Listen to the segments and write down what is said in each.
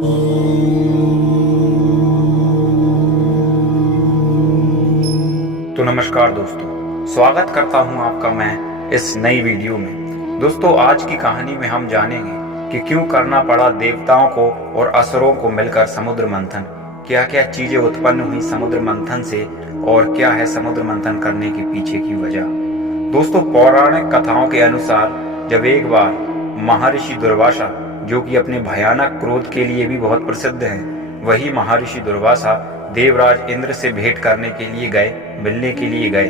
तो नमस्कार दोस्तों, स्वागत करता हूं आपका मैं इस नई वीडियो में। दोस्तों, आज की कहानी में हम जानेंगे कि क्यों करना पड़ा देवताओं को और असुरों को मिलकर समुद्र मंथन। क्या क्या चीजें उत्पन्न हुई समुद्र मंथन से और क्या है समुद्र मंथन करने के पीछे की वजह। दोस्तों, पौराणिक कथाओं के अनुसार जब एक बार महर्षि दुर्वासा, जो कि अपने भयानक क्रोध के लिए भी बहुत प्रसिद्ध हैं, वही महर्षि दुर्वासा देवराज इंद्र से भेंट करने के लिए गए, मिलने के लिए गए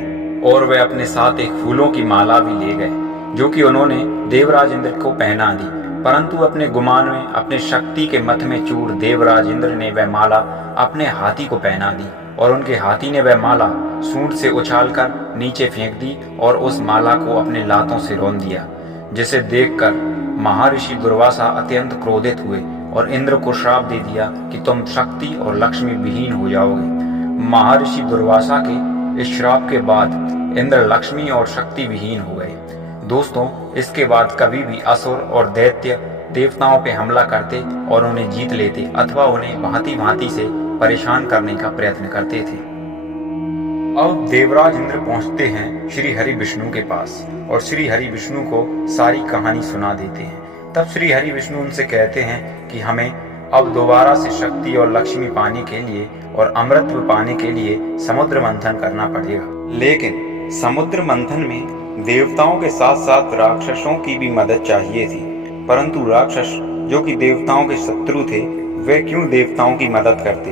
और वे अपने साथ एक फूलों की माला भी ले गए, जो कि उन्होंने देवराज इंद्र को पहना दी। परंतु अपने गुमान में, अपने शक्ति के मथ में चूर देवराज इंद्र ने वह माला अपने हाथी को पहना दी और उनके हाथी ने वह माला सूंड से उछालकर नीचे फेंक दी और उस माला को अपने लातों से रौंद दिया, जिसे देखकर महर्षि दुर्वासा अत्यंत क्रोधित हुए और इंद्र को श्राप दे दिया कि तुम शक्ति और लक्ष्मी विहीन हो जाओगे। महर्षि दुर्वासा के इस श्राप के बाद इंद्र लक्ष्मी और शक्ति विहीन हो गए। दोस्तों, इसके बाद कभी भी असुर और दैत्य देवताओं पे हमला करते और उन्हें जीत लेते अथवा उन्हें भांति भांति से परेशान करने का प्रयत्न करते थे। अब देवराज इंद्र पहुंचते हैं श्री हरि विष्णु के पास और श्री हरि विष्णु को सारी कहानी सुना देते हैं। तब श्री हरि विष्णु उनसे कहते हैं कि हमें अब दोबारा से शक्ति और लक्ष्मी पाने के लिए और अमृत पाने के लिए समुद्र मंथन करना पड़ेगा। लेकिन समुद्र मंथन में देवताओं के साथ साथ राक्षसों की भी मदद चाहिए थी। परंतु राक्षस, जो कि देवताओं के शत्रु थे, वे क्यों देवताओं की मदद करते।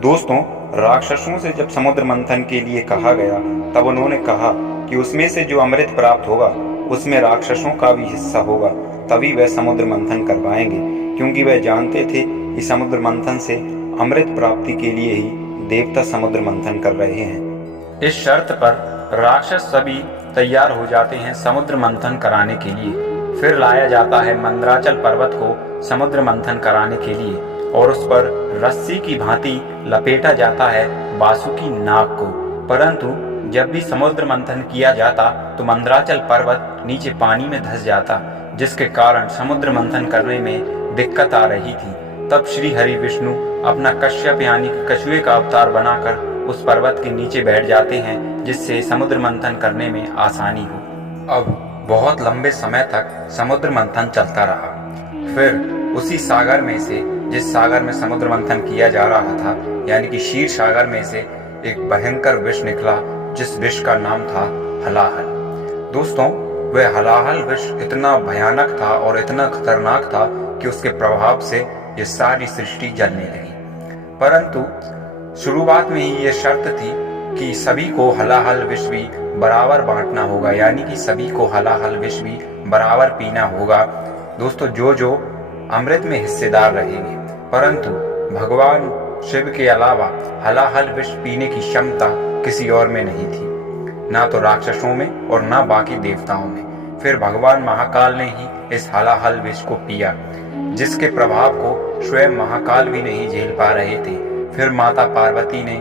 दोस्तों, राक्षसों से जब समुद्र मंथन के लिए कहा गया, तब उन्होंने कहा कि उसमें से जो अमृत प्राप्त होगा उसमें राक्षसों का भी हिस्सा होगा, तभी वह समुद्र मंथन करवाएंगे, क्योंकि वह जानते थे कि समुद्र मंथन से अमृत प्राप्ति के लिए ही देवता समुद्र मंथन कर रहे हैं। इस शर्त पर राक्षस सभी तैयार हो जाते हैं समुद्र मंथन कराने के लिए। फिर लाया जाता है मंदराचल पर्वत को समुद्र मंथन कराने के लिए और उस पर रस्सी की भांति लपेटा जाता है वासुकी नाग को। परंतु जब भी समुद्र मंथन किया जाता तो मंदराचल पर्वत नीचे पानी में धंस जाता, जिसके कारण समुद्र मंथन करने में दिक्कत आ रही थी। तब श्री हरि विष्णु अपना कश्यप यानी कि कछुए का अवतार बनाकर उस पर्वत के नीचे बैठ जाते हैं, जिससे समुद्र मंथन करने में आसानी हो। अब बहुत लंबे समय तक समुद्र मंथन चलता रहा। फिर उसी सागर में से, जिस सागर में समुद्र मंथन किया जा रहा था, यानी कि क्षीर सागर में से एक भयंकर विष निकला, जिस विष का नाम था हलाहल। दोस्तों, वह हलाहल विष इतना भयानक था और इतना खतरनाक था कि उसके प्रभाव से ये सारी सृष्टि जलने लगी। परंतु शुरुआत में ही ये शर्त थी कि सभी को हलाहल विष भी बराबर बांटना होगा, यानी कि सभी को हलाहल विष भी बराबर पीना होगा। दोस्तों, जो जो अमृत में हिस्सेदार रहेंगे। परंतु भगवान शिव के अलावा हलाहल विष पीने की क्षमता किसी और में नहीं थी, ना तो राक्षसों में और ना बाकी देवताओं में। फिर भगवान महाकाल ने ही इस हलाहल विष को पिया, जिसके प्रभाव को स्वयं महाकाल भी नहीं झेल पा रहे थे। फिर माता पार्वती ने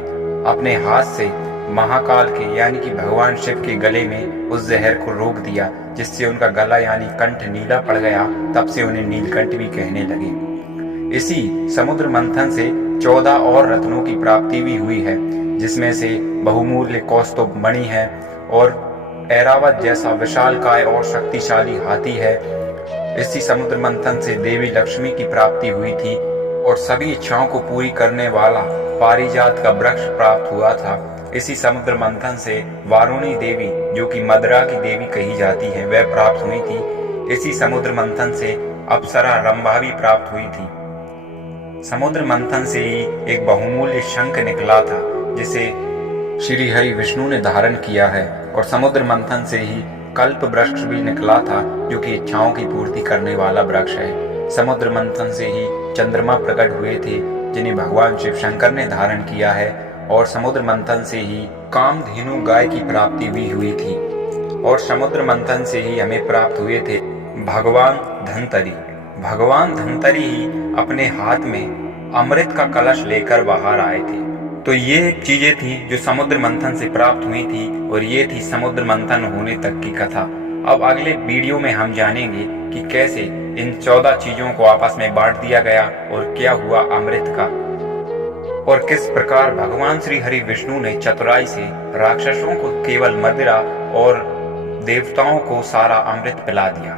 अपने हाथ से महाकाल के यानी कि भगवान शिव के गले में उस जहर को रोक दिया, जिससे उनका गला यानी कंठ नीला पड़ गया। तब से उन्हें नीलकंठ भी कहने लगे। इसी समुद्र मंथन से 14 और रत्नों की प्राप्ति भी हुई है, जिसमें से बहुमूल्य कौस्तुभ मणि है और ऐरावत जैसा विशालकाय और शक्तिशाली हाथी है। इसी समुद्र मंथन से देवी लक्ष्मी की प्राप्ति हुई थी और सभी इच्छाओं को पूरी करने वाला पारिजात का वृक्ष प्राप्त हुआ था। इसी समुद्र मंथन से वारुणी देवी, जो कि मदरा की देवी कही जाती है, वह प्राप्त हुई थी। इसी समुद्र मंथन से अप्सरा रंभा भी प्राप्त हुई थी। समुद्र मंथन से ही एक बहुमूल्य शंख निकला था, जिसे श्री हरि विष्णु ने धारण किया है। और समुद्र मंथन से ही कल्प वृक्ष भी निकला था, जो कि इच्छाओं की पूर्ति करने वाला वृक्ष है। समुद्र मंथन से ही चंद्रमा प्रकट हुए थे, जिन्हें भगवान शिव शंकर ने धारण किया है। और समुद्र मंथन से ही कामधेनु गाय की प्राप्ति भी हुई थी। और समुद्र मंथन से ही हमें प्राप्त हुए थे भगवान धनतरी। भगवान धनतरी ही अपने हाथ में अमृत का कलश लेकर बाहर आए थे। तो ये चीजें थी जो समुद्र मंथन से प्राप्त हुई थी और ये थी समुद्र मंथन होने तक की कथा। अब अगले वीडियो में हम जानेंगे कि कैसे इन 14 चीजों को आपस में बांट दिया गया और क्या हुआ अमृत का, और किस प्रकार भगवान श्री हरि विष्णु ने चतुराई से राक्षसों को केवल मदिरा और देवताओं को सारा अमृत पिला दिया।